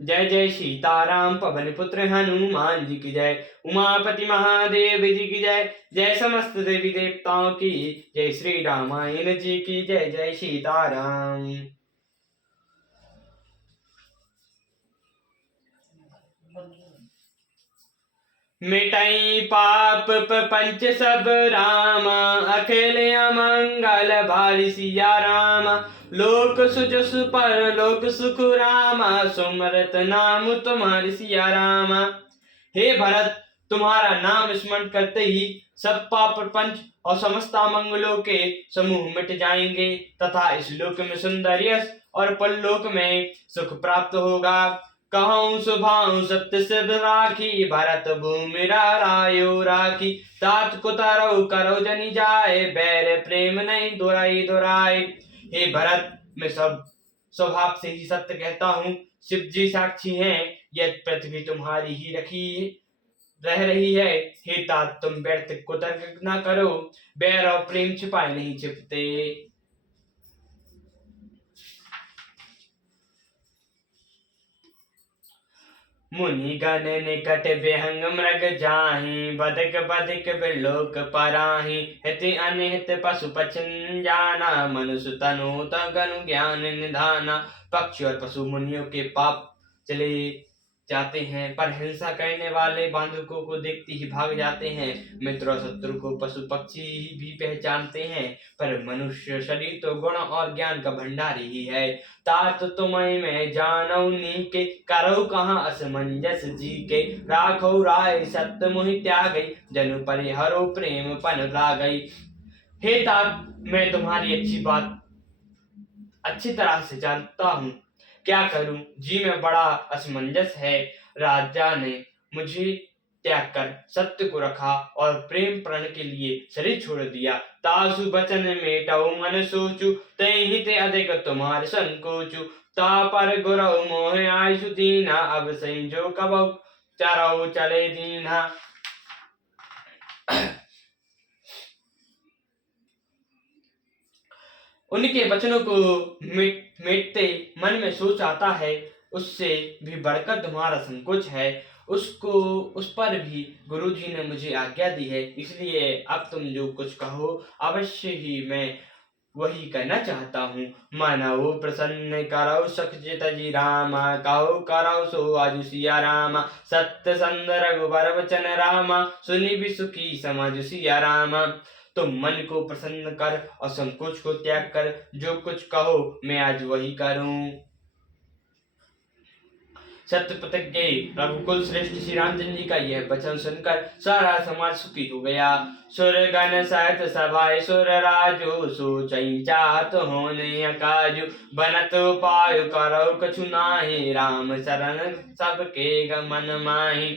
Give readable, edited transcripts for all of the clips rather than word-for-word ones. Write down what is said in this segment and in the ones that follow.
जय जय सीताराम पवन पुत्र हनुमान जी की जय। उमापति महादेव जी की जय। जय समस्त देवी देवताओं की जय। श्री रामायण जी की जय। जय सीताराम। मिटाई पाप प्रपंच सब रामा, अखिल अमंगल भारी सिया रामा। लोक सुजस पर लोक सुख रामा, सुमरत नाम तुम्हारी सिया रामा। हे भरत, तुम्हारा नाम स्मरण करते ही सब पाप प्रपंच और समस्त मंगलों के समूह मिट जाएंगे तथा इस लोक में सुंदर यश और परलोक में सुख प्राप्त होगा। कहूँ सुभाऊ सत्य सिद्ध राखी, भरत भूमि रायो राखी। तात को तारो करो जनि जाए, बैर प्रेम नहीं दुराई दुराए। हे भरत, मैं सब स्वभाव से ही सत्य कहता हूँ। शिव जी साक्षी हैं, यह पृथ्वी तुम्हारी ही रह रही है। हे तात, तुम व्यर्थ कुतर्क न करो, बैर और प्रेम छिपाए नहीं छिपते। मुनि गण निकट विहंग मृग जाहि, बदक बदक बिलोक पराहि। हित अनिहित पशु पक्षी जाना, मनुष्य तनु तगनु ज्ञान निधाना। पक्षी और पशु मुनियों के पाप चले जाते हैं, पर हिंसा करने वाले बांधकों को देखते ही भाग जाते हैं। मित्र और शत्रु को पशु पक्षी भी पहचानते हैं, पर मनुष्य शरीर तो गुण और ज्ञान का भंडार ही है। तात तुम्हें मैं जानौ नीके, करो कहाँ असमंजस जी के। राखो राय सत्य मोहि त्यागै, जनु परिहरो प्रेम पन लागै। हे तात, मैं तुम्हारी अच्छी तरह से जानता हूँ, क्या करूं जी में बड़ा असमंजस है। राजा ने मुझे त्याग कर सत्य को रखा और प्रेम प्रण के लिए शरीर छोड़ दिया। तासु बचन मेटौ मन सोचु, तहि ते अधिक तुम्हारे संकोचु। ता पर गुरु मोह आयसु दीना, अब सही जो कबौ चरौ चले दीना। उनके वचनों को मिटते मन में सोच आता है, उससे भी बढ़कर तुम्हारा संकोच है। उस पर भी गुरुजी ने मुझे आज्ञा दी है, इसलिए अब तुम जो कुछ कहो अवश्य ही मैं वही करना चाहता हूँ। मानव प्रसन्न करो सखजित जी रामा, कहो करो सो आजु सिया रामा। सत्य संद रघुबर वचन रामा, सुनी भी सुखी समझ सिया रामा। तुम मन को प्रसन्न कर और संकोच को त्याग कर जो कुछ कहो मैं आज वही करूं। सत्य प्रतिज्ञ रघुकुल श्रेष्ठ श्री रामचंद्र जी का यह वचन सुनकर सारा समाज सुखी हो गया। सुर गण सहित सभाए सुर राजो, सोचई चाहत होने अकाजु। बनत उपाय करो कछु नाहि, राम शरण सबके मन माहि।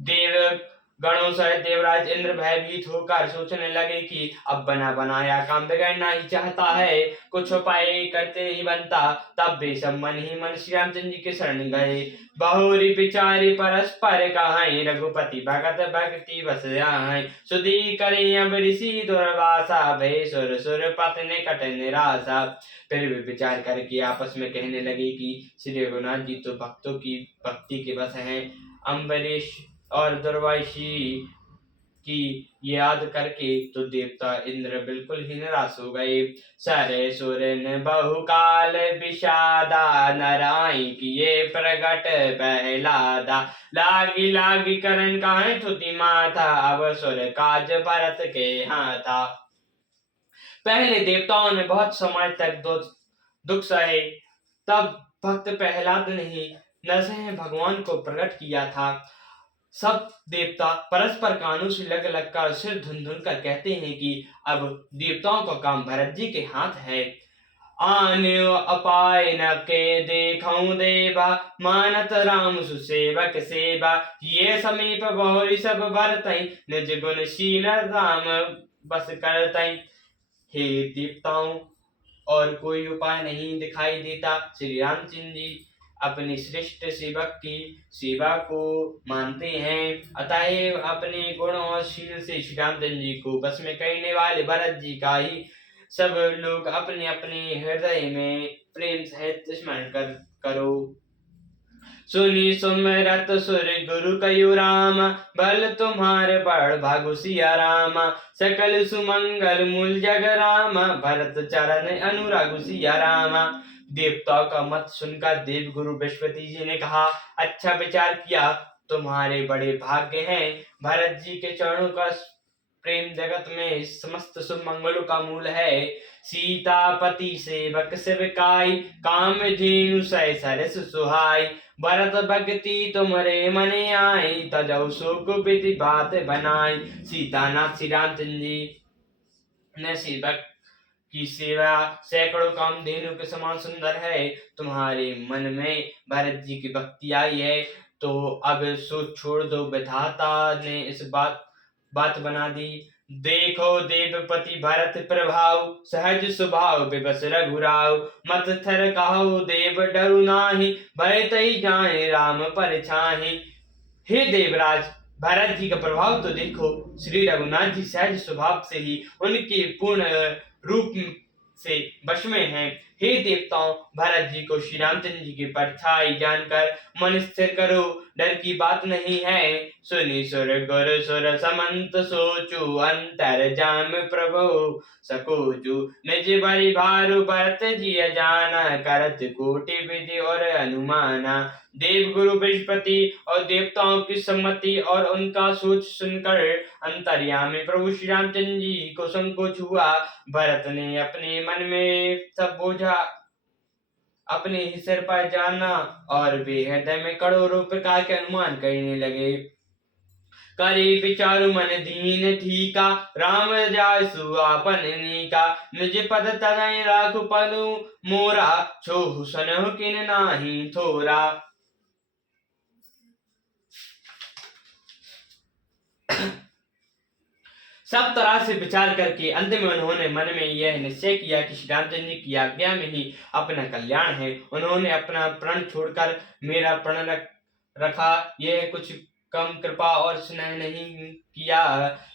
देव गणों सहित देवराज इंद्र भयभीत होकर सोचने लगे कि अब बना बनाया काम बिगड़ना ही चाहता है, कुछ उपाय करते ही बनता। तब वे सब मन ही मन श्री रामचंद्र जी के शरण गए। बहुरी पिचारी परस्पर कहाई, रघुपति भगत भक्ति बस आए। सुधी करे अब ऋषि दुर्वासा, भय सुर सुर पत निकट निराशा। फिर वे विचार करके आपस में कहने लगे कि श्री रघुनाथ जी तो भक्तों की भक्ति के बस हैं। अम्बरीश और दुर्वासी की याद करके तो देवता इंद्र बिल्कुल ही निराश हो गए। सरे सुर ने बहुकाल विषादा, नराई किए प्रगट बहलादा। लागी लागी करण काहे थुति माथा, अब सुर काज भरत के हाथा। पहले देवताओं ने बहुत समय तक दुख सहे, तब भक्त प्रहलाद ने ही नरसिंह भगवान को प्रकट किया था। सब देवता परस्पर कानों से लग लग कर सिर धुन धुन कर कहते हैं कि अब देवताओं का काम भरत जी के हाथ है। आन अपाय न के देखऊं देवा, मानत राम सुसेवक सेवा। ये समीप बहुरी सब भरतई, निज गुणशील राम बस करतई। हे देवताओं, और कोई उपाय नहीं दिखाई देता। श्री रामचंद्र जी अपनी श्रेष्ठ सेवक की सेवा को मानते हैं, अतएव अपने गुण और शील से श्री रामचंद्र जी को बस में करने वाले भरत जी का ही सब लोग अपने अपने हृदय में प्रेम सहित स्मरण करो। सुनी सुमिरत सुर गुरु कयु राम, बल तुम्हारे बड़ भागु सिया राम। सकल सुमंगल मूल जग राम, भरत चरण अनुरागु सिया राम। देवताओं का मत सुनकर देव गुरु बृहस्पति जी ने कहा, अच्छा विचार किया, तुम्हारे बड़े भाग्य हैं। भरत जी के चरणों का प्रेम जगत में समस्त शुभ मंगलों का मूल है। सीतापति सेवक सेवकाई, काम धेनु सै सरस सुहाई। भरत भक्ति तुमरे मन आई, तजौ सुख विधि बात बनाई। सीतानाथ श्री रामचंद्र जी ने सेवक की सेवा सैकड़ों कामधेनु के समान सुंदर है। तुम्हारे मन में भरत जी की भक्ति आई है, तो अब सोच छोड़ दो, विधाता ने इस बात बना दी। देखो देवपति भरत प्रभाव, सहज स्वभाव विवश रघुराव। मत थर कहो देव डरु नाही, भय तई जाए राम पर छाहि। हे देवराज, भरत जी का प्रभाव तो देखो। श्री रघुनाथ जी सहज स्वभाव से ही उनके पूर्ण रूप से वश में हैं। हे देवताओं, भरत जी को श्री रामचंद्र जी की परछाई जानकर मन स्थिर करो, डर की बात नहीं है। सुनी सुर गुर सुर समंत सोचु, अंतर जाम प्रभु सकोचु। निज बरि भारु भरत जी जाना, करत कोटि विधि और अनुमाना। देव गुरु बृहस्पति और देवताओं की सम्मति और उनका सोच सुनकर अंतर्यामी प्रभु श्री रामचंद्र जी को संकोच हुआ। भरत ने अपने मन में सब बोझा अपने ही सिर पर जाना और वे हृदय में करोड़ों प्रकार के अनुमान करने लगे। करे विचारु मन दीन ठीका, राम जासु आपन नीका। निज पद तनय राखु पलु मोरा, छोहु सनहु किन नाही थोरा। सब तरह से विचार करके अंत में उन्होंने मन में यह निश्चय किया कि श्री रामचंद्र जी की आज्ञा में ही अपना कल्याण है। उन्होंने अपना प्रण छोड़कर मेरा प्रण रखा। यह कुछ कम कृपा और स्नेह नहीं किया।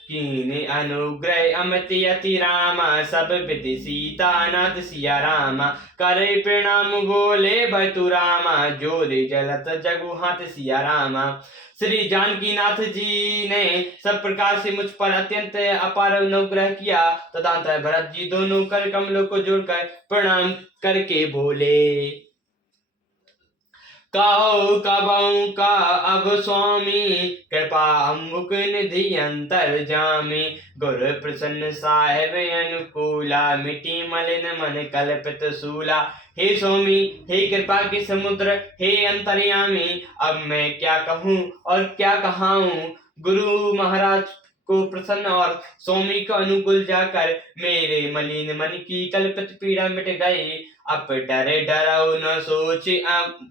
कीने अनुग्रह अमति अति रामा, सब विधि सीता नाथ सिया रामा। करे प्रणाम बोले भतु रामा, जोरे जलत जगु हाथ सिया रामा। श्री जानकी नाथ जी ने सब प्रकार से मुझ पर अत्यंत अपार अनुग्रह किया। तदंतर भरत जी दोनों कर कमलों को जोड़कर प्रणाम करके बोले, कहो कबहु का अब स्वामी, कृपा अमुक निधि अंतर जामी। गुरु प्रसन्न साहेब अनुकूला, मिटी मलिन मन कल्पित सूला। हे स्वामी, हे कृपा के समुद्र, हे अंतर्यामी, अब मैं क्या कहूँ और क्या कहाऊँ। गुरु महाराज को प्रसन्न और स्वामी को अनुकूल जाकर मेरे मलिन मन की कल्पित पीड़ा मिट गई। अब डरे डरऊ न सोच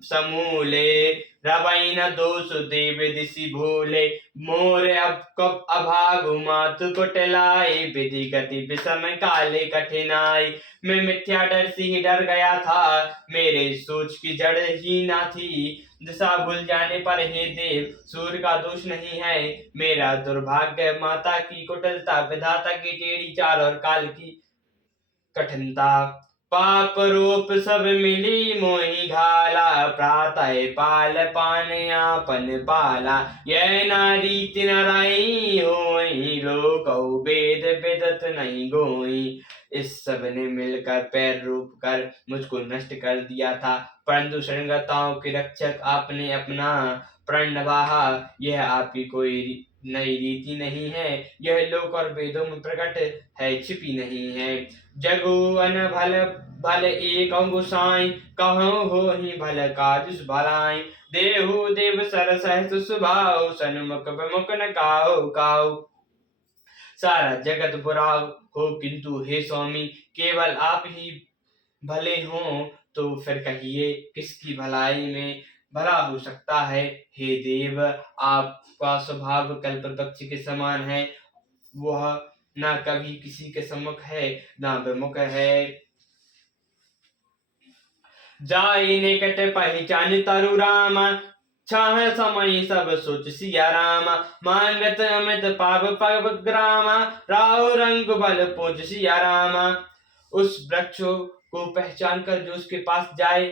समूले, रवै न दोष देव दिशि भूले। मोर अब कब अभागु मातु कुटलाई, विधि गति विषम काले कठिनाई। मैं मिथ्या डर से ही डर गया था, मेरे सोच की जड़ ही ना थी। दिशा भूल जाने पर हे देव, सूर्य का दोष नहीं है, मेरा दुर्भाग्य माता की कुटिलता, विधाता की टेढ़ी चाल और काल की कठिनता। पाप रूप सब मिली मोहि घाला, प्रातः पाल पान आपन पाला। यह नारी तिन रही होई, लोकौ वेद विदत नहीं गोई। इस सब ने मिलकर पैर रूप कर मुझको नष्ट कर दिया था, परंतु शरणगताओं के रक्षक आपने अपना प्रण निभाया। यह आपकी कोई नई रीति नहीं है, यह लोक और वेदों में प्रकट है, छिपी नहीं है। जगु अन भल भल एक गोसाई, कहो हो ही भल काज भलाई। देहु देव सर सहस स्वभाव, सन्मुख विमुख न काहू काहू। सारा जगत बुरा हो, किंतु हे स्वामी, केवल आप ही भले हों, तो फिर कहिए किसकी भलाई में भला हो सकता है। हे देव, आपका स्वभाव कल्प वृक्ष के समान है, वह न कभी किसी के सम्मुख है न विमुख है। जाई निकट पहचान तरु रामा, छाह समय सब सोच सिया रामा। मांगत अमित पाप पग ग्रामा, राहु रंग बल पूज सिया रामा। उस वृक्ष को पहचान कर जो उसके पास जाए,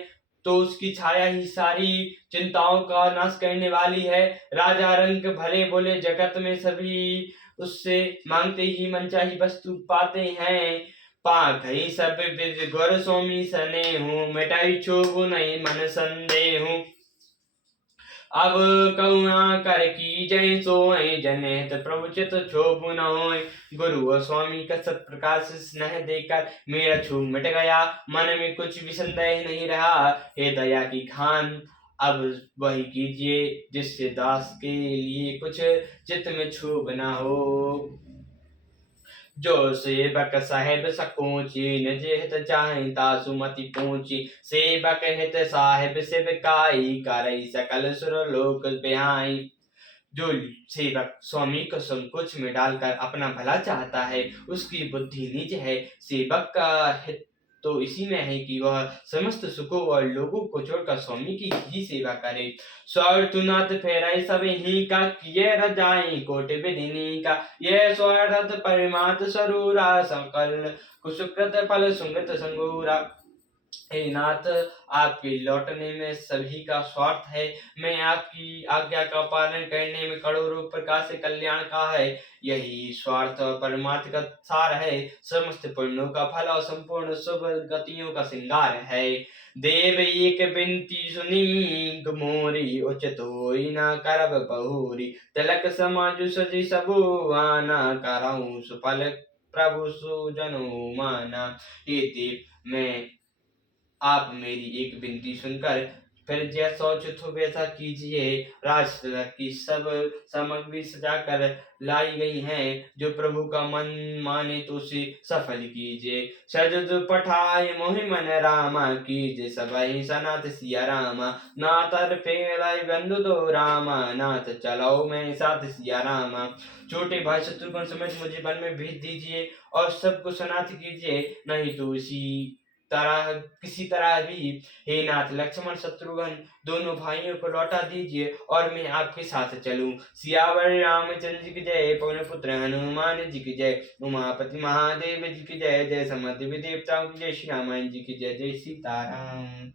तो उसकी छाया ही सारी चिंताओं का नाश करने वाली है। राजा रंग भले बोले जगत में सभी, उससे मांगते ही मनचाही वस्तु पाते हैं। पाखई सब बिज गुर स्वामी सने हूँ, मिटाई क्षोभ नहीं मन संदेह। अब करुणा कर की जय सोय, जनहित प्रभु चित क्षोभ न होय। गुरु और स्वामी का सत्प्रकाश स्नेह देकर मेरा क्षोभ मिट गया, मन में कुछ भी संदेह नहीं रहा। हे दया की खान, अब वही कीजिए जिससे दास के लिए कुछ चित्त में क्षोभ न हो। जो सेवक साहेब सकोची, निज हित चाहि तासु मति पूंची। सेवक हित साहेब सेवकाई, करई सकल सुर लोक बिहाई। जो सेवक स्वामी को संकोच में डालकर अपना भला चाहता है, उसकी बुद्धि निज है। सेवक का हित तो इसी में है कि वह समस्त सुखों और लोगों को छोड़कर स्वामी की ही सेवा करे। स्वार्थनाथ फेराई सब ही का, किए रजाई कोटि विधिनी का। यह स्वार्थ परिमात स्वरूरा, सकल कुसुकृत फल सुंगत संगूरा। हे नाथ, आपके लौटने में सभी का स्वार्थ है। मैं आपकी आज्ञा का पालन करने में करोड़ों प्रकार से कल्याण का है। यही स्वार्थ और परमार्थ का सार है। समस्त पुण्यों का फल और संपूर्ण शुभ गतियों का श्रृंगार है। देव एक बिनती सुनी, मोरी उचित होई ना करब बहुरी। तिलक समाजु सजी सबु आना, कराऊं सुफल प्रभु सुजनु माना। हे देव, मैं आप मेरी एक विनती सुनकर फिर जैसा उचित हो वैसा कीजिए। राजसभा की सब सामग्री सजाकर लाई गई हैं, जो प्रभु का मन माने तो उसे सफल कीजिए। सजद पठाए मोहि मन रामा, कीजिए सबहि सनाथ सिया रामा। नातर फेराय बंधु दो रामा, नाथ चलाओ मैं साथ सिया रामा। छोटे भाई शत्रुघ्न समेत मुझे वन में भेज दीजिए और सबको सनाथ कीजिए, नहीं तो इसी तरह किसी तरह भी हे नाथ लक्ष्मण शत्रुघ्न दोनों भाइयों को लौटा दीजिए और मैं आपके साथ चलूं। सियावर रामचंद्र जी की जय, पवन पुत्र हनुमान जी की जय, उमापति महादेव जी की जय। जय समस्त देवी देवताओं की जय, श्री रामायण जी की जय। जय सीताराम।